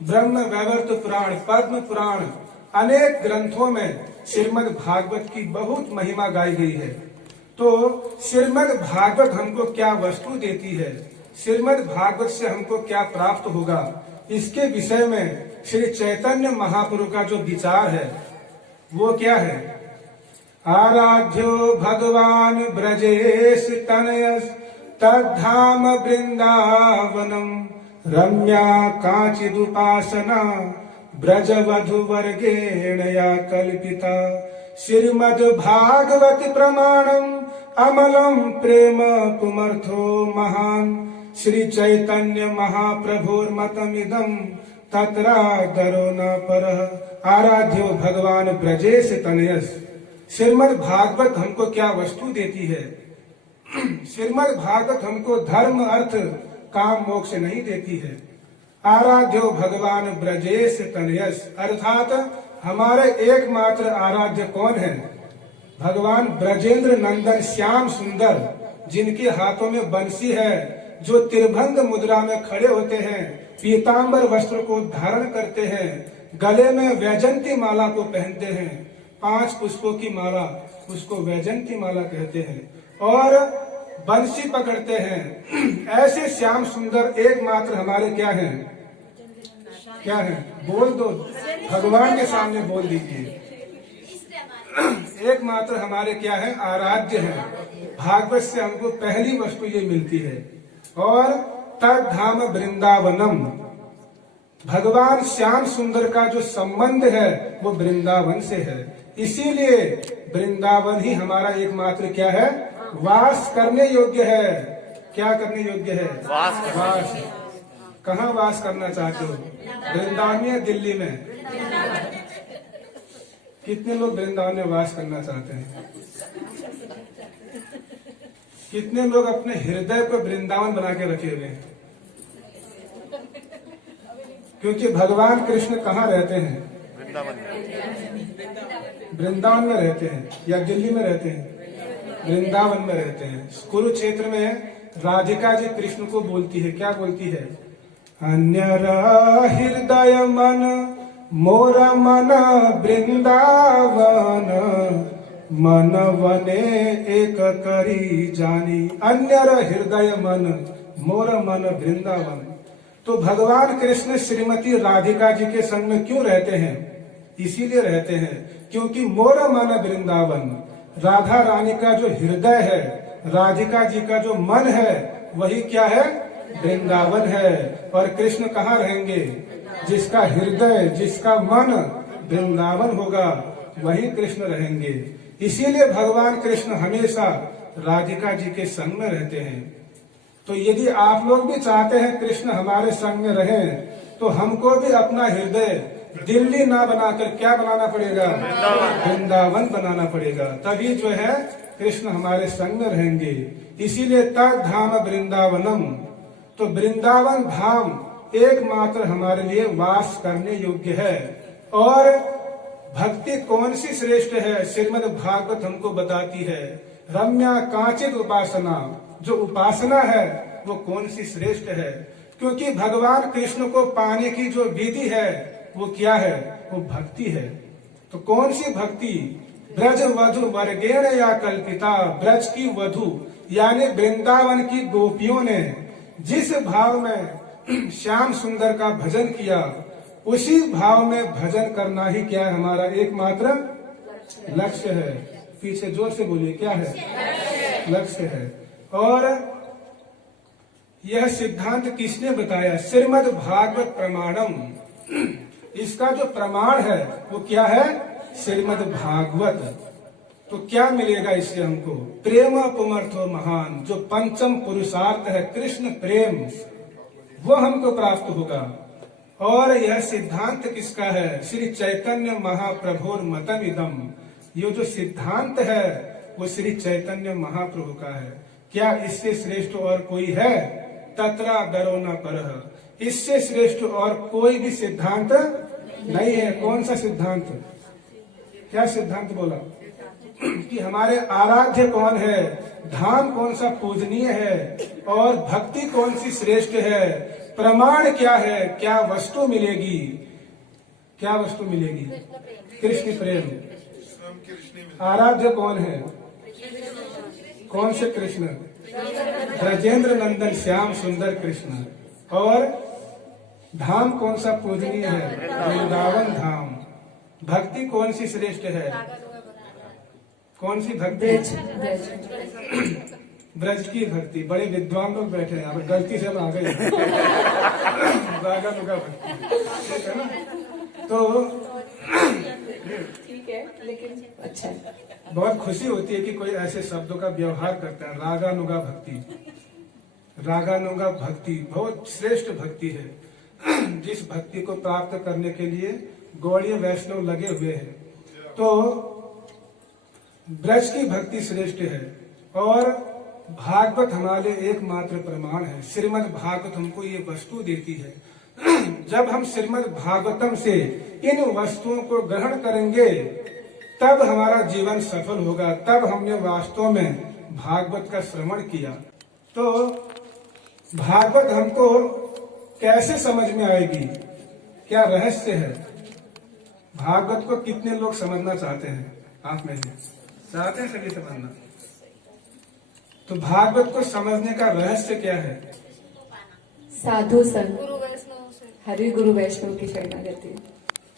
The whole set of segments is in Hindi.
ब्रह्म वैवर्त पुराण, पद्म पुराण, अनेक ग्रंथों में श्रीमद् भागवत की बहुत महिमा गाई गई है। तो श्रीमद् भागवत हमको क्या वस्तु देती है, श्रीमद् भागवत से हमको क्या प्राप्त होगा, इसके विषय में श्री चैतन्य महाप्रभु का जो विचार है वो क्या है। आराध्यो भगवान ब्रजेश तनयस तद्धाम वृंदावनम रम्या काचिदुपासना ब्रजवधु वर्गेण या कल्पिता श्रीमद् भागवत प्रमाणम अमलम प्रेम पुमर्थो महान श्री चैतन्य महाप्रभुर्मतमिदम तत्रादरो न परः। आराध्यो भगवान ब्रजेश तनयस। श्रीमद् भागवत हमको क्या वस्तु देती है। श्रीमद् भागवत हमको धर्म अर्थ काम मोक्ष नहीं देती है। आराध्यो भगवान ब्रजेश तनयस, अर्थात हमारे एकमात्र आराध्य कौन है, भगवान ब्रजेंद्र नंदन श्याम सुंदर, जिनके हाथों में बंसी है, जो त्रिभंग मुद्रा में खड़े होते हैं, पीतांबर वस्त्र को धारण करते हैं, गले में वैजंती माला को पहनते हैं, 5 पुष्पों की माला, उसको वैजंती माला कहते हैं, और बंसी पकड़ते हैं। ऐसे श्याम सुंदर एकमात्र हमारे क्या हैं, क्या है, बोल दो, भगवान के सामने बोल दीजिए। एकमात्र हमारे क्या है, आराध्य है। भागवत से हमको पहली वस्तु ये मिलती है। और तद्धाम वृंदावनम, भगवान श्याम सुंदर का जो संबंध है वो वृंदावन से है। इसीलिए वृंदावन ही हमारा एकमात्र क्या है, वास करने योग्य है। क्या करने योग्य है, वास। कहाँ वास करना चाहते हो, वृंदावन में, दिल्ली में? कितने लोग वृंदावन में वास करना चाहते हैं? कितने लोग अपने हृदय को वृंदावन बना के रखे हुए हैं? क्योंकि भगवान कृष्ण कहाँ रहते हैं, वृंदावन में रहते हैं या दिल्ली में रहते हैं? वृंदावन में रहते हैं। कुरुक्षेत्र में राधिका जी कृष्ण को बोलती है, क्या बोलती है, अन्यरा हृदय मन मोर मन वृंदावन मन वने एक करी जानी। अन्यर हृदय मन मोर मन वृंदावन। तो भगवान कृष्ण श्रीमती राधिका जी के संग में क्यों रहते हैं, इसीलिए रहते हैं क्योंकि मोर मन वृंदावन, राधा रानी का जो हृदय है, राधिका जी का जो मन है, वही क्या है, वृंदावन है। और कृष्ण कहाँ रहेंगे, जिसका हृदय, जिसका मन वृंदावन होगा, वही कृष्ण रहेंगे। इसीलिए भगवान कृष्ण हमेशा राधिका जी के संग में रहते हैं। तो यदि आप लोग भी चाहते हैं कृष्ण हमारे संग में रहें, तो हमको भी अपना हृदय दिल्ली ना बनाकर क्या बनाना पड़ेगा, वृंदावन बनाना पड़ेगा। तभी जो है कृष्ण हमारे संग में रहेंगे। इसीलिए तद्धाम वृंदावनम। तो वृंदावन धाम एकमात्र हमारे लिए वास करने योग्य है। और भक्ति कौन सी श्रेष्ठ है, श्रीमद् भागवत हमको बताती है। रम्या कांचित उपासना, जो उपासना है वो कौन सी श्रेष्ठ है, क्योंकि भगवान कृष्ण को पाने की जो विधि है वो क्या है, वो भक्ति है। तो कौन सी भक्ति, ब्रज वधु वर्गेण या कल्पिता। ब्रज की वधु यानी वृंदावन की गोपियों ने जिस भाव में श्याम सुंदर का भजन किया, उसी भाव में भजन करना ही क्या है, हमारा एकमात्र लक्ष्य है। पीछे जोर से बोलिए, क्या है, लक्ष्य है। और यह सिद्धांत किसने बताया, श्रीमद् भागवत प्रमाणम। इसका जो प्रमाण है वो क्या है, श्रीमद् भागवत। तो क्या मिलेगा इससे हमको, प्रेम पुमर्थो महान, जो पंचम पुरुषार्थ है कृष्ण प्रेम, वो हमको प्राप्त होगा। और यह सिद्धांत किसका है, श्री चैतन्य महाप्रभुर मतमिदम। ये जो सिद्धांत है वो श्री चैतन्य महाप्रभु का है। क्या इससे श्रेष्ठ और कोई है, तत्रा दरो न परः। इससे श्रेष्ठ और कोई भी सिद्धांत नहीं है। कौन सा सिद्धांत, क्या सिद्धांत बोला कि हमारे आराध्य कौन है, धाम कौन सा पूजनीय है, और भक्ति कौन सी श्रेष्ठ है, प्रमाण क्या है, क्या वस्तु मिलेगी, क्या वस्तु मिलेगी? कृष्ण प्रेम। आराध्य कौन है? कौन से कृष्ण? ब्रजेंद्र नंदन श्याम सुंदर कृष्ण। और धाम कौन सा पूजनीय है? वृंदावन धाम। भक्ति कौन सी श्रेष्ठ है? कौन सी भक्ति? ब्रज की भक्ति। बड़े विद्वान लोग बैठे हैं, अब गलती से हम आ गए रागा नुगा भक्ति, ठीक है ना? तो ठीक है, लेकिन अच्छा बहुत खुशी होती है कि कोई ऐसे शब्दों का व्यवहार करता है। रागानुगा भक्ति, रागानुगा भक्ति बहुत श्रेष्ठ भक्ति है, जिस भक्ति को प्राप्त करने के लिए गौड़ीय वैष्णव लगे हुए हैं। तो ब्रज की भक्ति श्रेष्ठ है और भागवत हमारे एकमात्र प्रमाण है। श्रीमद् भागवत हमको ये वस्तु देती है। जब हम श्रीमद् भागवतम से इन वस्तुओं को ग्रहण करेंगे तब हमारा जीवन सफल होगा, तब हमने वास्तव में भागवत का श्रवण किया। तो भागवत हमको कैसे समझ में आएगी, क्या रहस्य है? भागवत को कितने लोग समझना चाहते हैं? आप में से चाहते हैं सभी समझना? तो भागवत को समझने का रहस्य क्या है? साधु संत, हरि गुरु वैष्णव की शरणागति।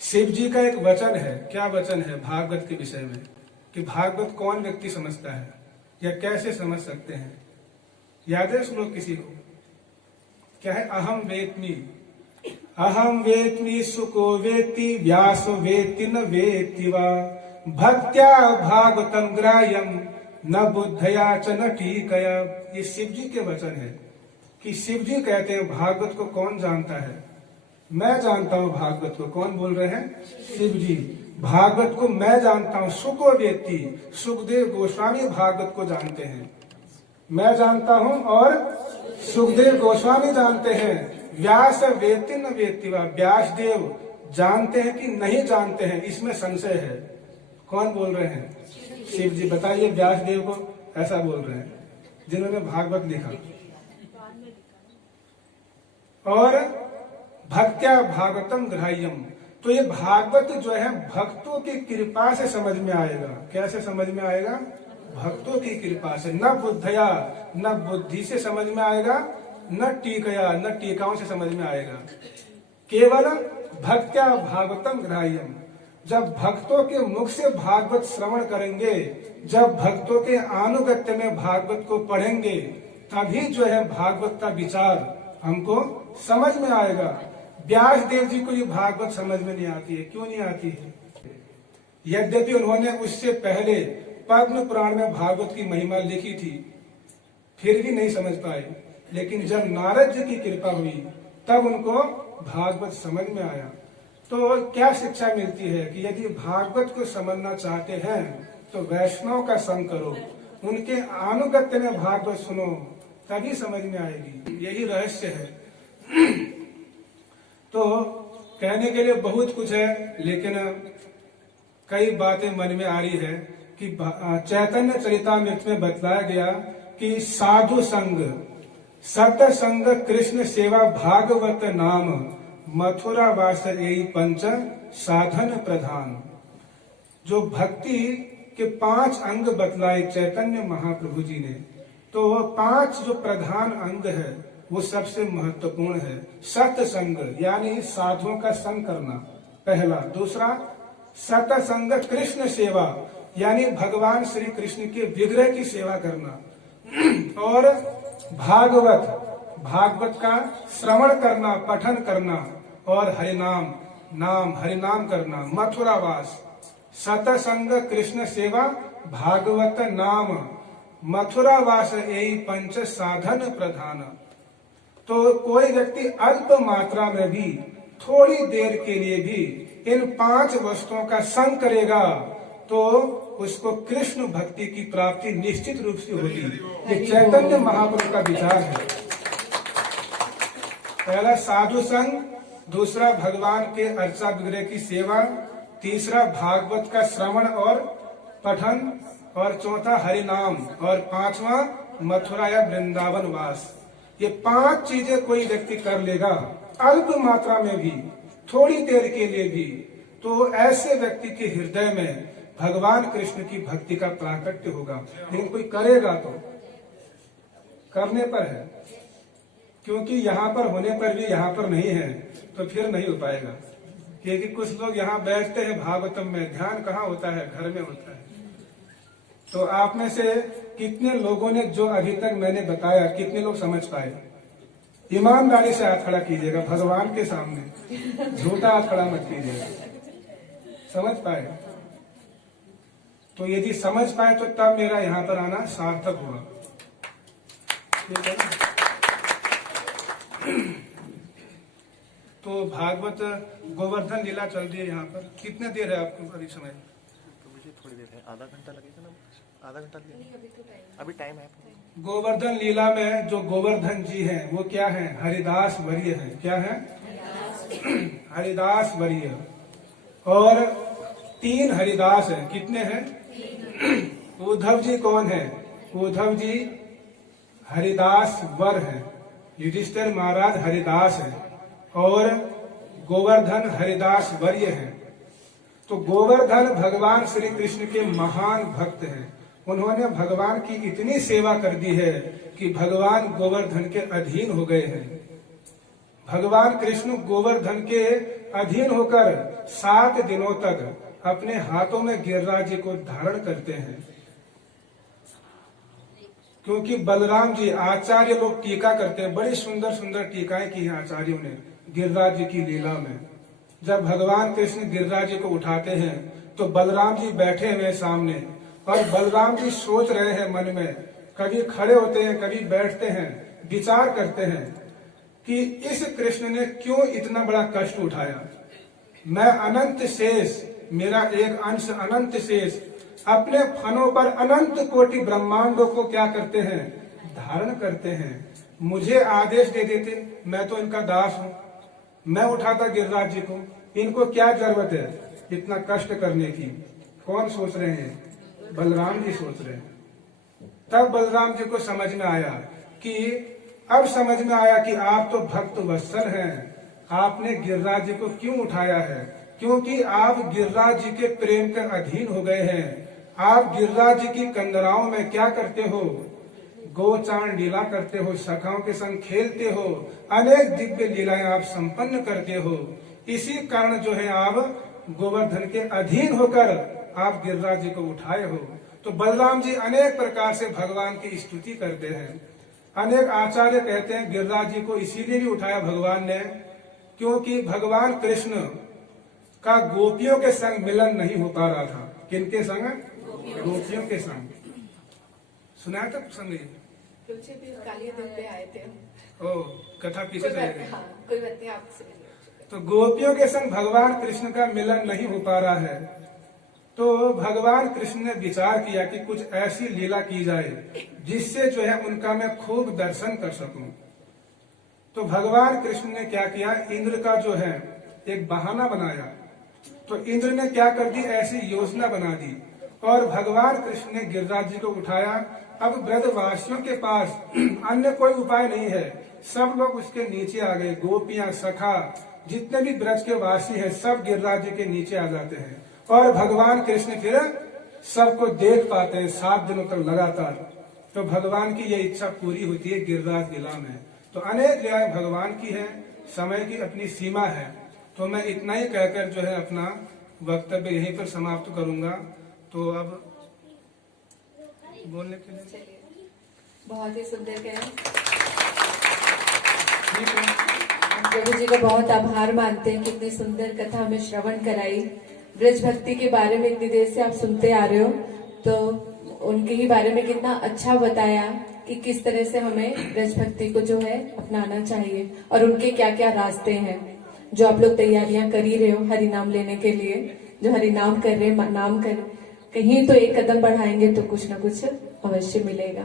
शिव जी का एक वचन है। क्या वचन है भागवत के विषय में? कि भागवत कौन व्यक्ति समझता है या कैसे समझ सकते हैं? याद है श्लोक किसी को? क्या है? अहम वेत्मि, अहम वेत्मि सुको वेत्ति व्यासो वेत्ति न वेत्ति वा भक्त्या भागवतम ग्राह्यम न बुद्धया च न टीकया। ये शिव जी के वचन है कि शिव जी कहते हैं भागवत को कौन जानता है? मैं जानता हूँ भागवत को। कौन बोल रहे हैं? शिव जी। भागवत को मैं जानता हूँ। सुको वेत्ति, सुखदेव गोस्वामी भागवत को जानते हैं। मैं जानता हूँ और सुखदेव गोस्वामी जानते हैं। व्यास वेत्ति न वेत्ति वा, व्यास देव जानते हैं कि नहीं जानते हैं, इसमें संशय है। कौन बोल रहे हैं? शिव जी। बताइए, व्यास देव को ऐसा बोल रहे हैं जिन्होंने भागवत लिखा। और भक्त्या भागवतम ग्राह्यम, तो ये भागवत जो है भक्तों की कृपा से समझ में आएगा। कैसे समझ में आएगा? भक्तों की कृपा से। न बुद्धया, न बुद्धि से समझ में आएगा, न टीकया, न टीकाओं से समझ में आएगा। केवल भक्त्या भागवतम ग्राह्यम। जब भक्तों के मुख से भागवत श्रवण करेंगे, जब भक्तों के अनुगत्य में भागवत को पढ़ेंगे, तभी जो है भागवत का विचार हमको समझ में आएगा। व्यास देव जी को ये भागवत समझ में नहीं आती है। क्यों नहीं आती है? यद्यपि उन्होंने उससे पहले पद्म पुराण में भागवत की महिमा लिखी थी, फिर भी नहीं समझ पाए। लेकिन जब नारद जी की कृपा हुई तब उनको भागवत समझ में आया। तो क्या शिक्षा मिलती है कि यदि भागवत को समझना चाहते हैं तो वैष्णव का संग करो, उनके अनुगत्य में भागवत सुनो, तभी समझ में आएगी। यही रहस्य है। तो कहने के लिए बहुत कुछ है, लेकिन कई बातें मन में आ रही है कि चैतन्य चरितामृत में बतलाया गया कि साधु संग, सत्य संग, कृष्ण सेवा, भागवत नाम, मथुरा वास यही पंच साधन प्रधान। जो भक्ति के 5 अंग बतलाए चैतन्य महाप्रभु जी ने, तो वो 5 जो प्रधान अंग है वो सबसे महत्वपूर्ण है। सत्संग यानी साधुओं का संग करना पहला। दूसरा, सत्संग कृष्ण सेवा यानी भगवान श्री कृष्ण के विग्रह की सेवा करना। और भागवत, भागवत का श्रवण करना, पठन करना। और हरिनाम करना। मथुरावास, सत्संग कृष्ण सेवा, भागवत नाम, मथुरावास यही पंच साधन प्रधान। तो कोई व्यक्ति अल्प मात्रा में भी, थोड़ी देर के लिए भी इन 5 वस्तुओं का संग करेगा तो उसको कृष्ण भक्ति की प्राप्ति निश्चित रूप से होगी। ये चैतन्य महाप्रभु का विचार है। पहला साधु संग, दूसरा भगवान के अर्चा विग्रह की सेवा, तीसरा भागवत का श्रवण और पठन, और चौथा हरिनाम, और 5वां मथुरा या वृंदावन वास। ये 5 चीजें कोई व्यक्ति कर लेगा अल्प मात्रा में भी, थोड़ी देर के लिए भी, तो ऐसे व्यक्ति के हृदय में भगवान कृष्ण की भक्ति का प्राकट्य होगा। लेकिन कोई करेगा तो करने पर है, क्योंकि यहाँ पर होने पर भी यहाँ पर नहीं है तो फिर नहीं हो पाएगा। क्योंकि कुछ लोग यहाँ बैठते हैं भागवतम में, ध्यान कहाँ होता है, घर में होता है। तो आप में से कितने लोगों ने जो अभी तक मैंने बताया, कितने लोग समझ पाए? ईमानदारी से हाथ खड़ा कीजिएगा भगवान के सामने, झूठा हाथ खड़ा मत कीजिएगा। समझ पाए? तो यदि समझ पाए तो तब मेरा यहाँ पर आना सार्थक हुआ। ठीक है? तो भागवत गोवर्धन लीला चल रही है यहाँ पर। कितने देर है आपको अभी समय? तो मुझे थोड़ी देर है, आधा घंटा लगेगा ना, आधा घंटा लगेगा, अभी टाइम है। गोवर्धन लीला में जो गोवर्धन जी हैं वो क्या है? हरिदास वर्य है। क्या है? हरिदास वर्य। और 3 हरिदास हैं। कितने हैं? उद्धव जी कौन है? उद्धव जी हरिदास वर है। युधिष्ठिर महाराज हरिदास है और गोवर्धन हरिदास वर्य है। तो गोवर्धन भगवान श्री कृष्ण के महान भक्त हैं। उन्होंने भगवान की इतनी सेवा कर दी है कि भगवान गोवर्धन के अधीन हो गए हैं। भगवान कृष्ण गोवर्धन के अधीन होकर 7 दिनों तक अपने हाथों में गिरिराज जी को धारण करते हैं। क्योंकि बलराम जी, आचार्य लोग टीका करते हैं, बड़ी सुंदर सुंदर टीकाएं की हैं आचार्यों ने गिरिराज जी की लीला में। जब भगवान कृष्ण गिरिराज जी को उठाते हैं तो बलराम जी बैठे हुए सामने, और बलराम जी सोच रहे हैं मन में, कभी खड़े होते हैं कभी बैठते हैं, विचार करते हैं कि इस कृष्ण ने क्यों इतना बड़ा कष्ट उठाया। मैं अनंत शेष, मेरा एक अंश अनंत शेष अपने फनों पर अनंत कोटि ब्रह्मांडों को क्या करते हैं? धारण करते हैं। मुझे आदेश दे देते, मैं तो इनका दास हूँ, मैं उठाता गिरिराज जी को, इनको क्या जरूरत है इतना कष्ट करने की? कौन सोच रहे हैं? बलराम जी सोच रहे हैं। तब बलराम जी को समझ में आया कि अब समझ में आया कि आप तो भक्त वत्सल हैं, आपने गिरिराज जी को क्यों उठाया है? क्योंकि आप गिरिराज जी के प्रेम के अधीन हो गए हैं। आप गिरिराज जी की कंदराओं में क्या करते हो? गोचारण लीला करते हो, सखाओं के संग खेलते हो, अनेक दिव्य लीलाएं आप संपन्न करते हो। इसी कारण जो है आप गोवर्धन के अधीन होकर आप गिरिराज जी को उठाए हो। तो बलराम जी अनेक प्रकार से भगवान की स्तुति करते हैं। अनेक आचार्य कहते हैं गिरिराज जी को इसीलिए भी उठाया भगवान ने क्योंकि भगवान कृष्ण का गोपियों के संग मिलन नहीं हो पा रहा था। किनके संग? गोपियों के संग। सुनाया था संग? तुलसी भी काली दिन पे आए थे। ओ, कथा पीछे चले गई। हाँ, कोई बात नहीं, आपसे। तो गोपियों के संग भगवान कृष्ण का मिलन नहीं हो पा रहा है, तो भगवान कृष्ण ने विचार किया कि कुछ ऐसी लीला की जाए जिससे जो है उनका मैं खूब दर्शन कर सकूं। तो भगवान कृष्ण ने क्या किया? इंद्र का जो है एक बहाना बनाया। तो इंद्र ने क्या कर दी? ऐसी योजना बना दी और भगवान कृष्ण ने गिरिराज जी को उठाया। अब ब्रजवासियों के पास अन्य कोई उपाय नहीं है, सब लोग उसके नीचे आ गए। गोपियां, सखा, जितने भी ब्रज के वासी हैं सब गिरिराज जी के नीचे आ जाते हैं और भगवान कृष्ण फिर सबको देख पाते हैं 7 दिनों तक लगातार। तो भगवान की ये इच्छा पूरी होती है गिरिराज लीला में। तो अनेक लीलाएं भगवान की है, समय की अपनी सीमा है। तो मैं इतना ही कहकर जो है अपना वक्तव्य यहीं पर समाप्त करूंगा। तो अब बोलने के लिए बहुत ही सुंदर कहें। ठीक है। हम प्रभु जी का बहुत आभार मानते हैं, कितनी सुंदर कथा हमें श्रवण कराई। ब्रज भक्ति के बारे में इतनी देर से आप सुनते आ रहे हो, तो उनके ही बारे में कितना अच्छा बताया कि किस तरह से हमें ब्रज भक्ति को जो है अपनाना चाहिए और उनके क्या क्या रास्ते हैं। जो आप लोग तैयारियां कर ही रहे हो हरि नाम लेने के लिए, जो हरि नाम कर रहे हैं, नाम कर कहीं तो एक कदम बढ़ाएंगे तो कुछ ना कुछ अवश्य मिलेगा।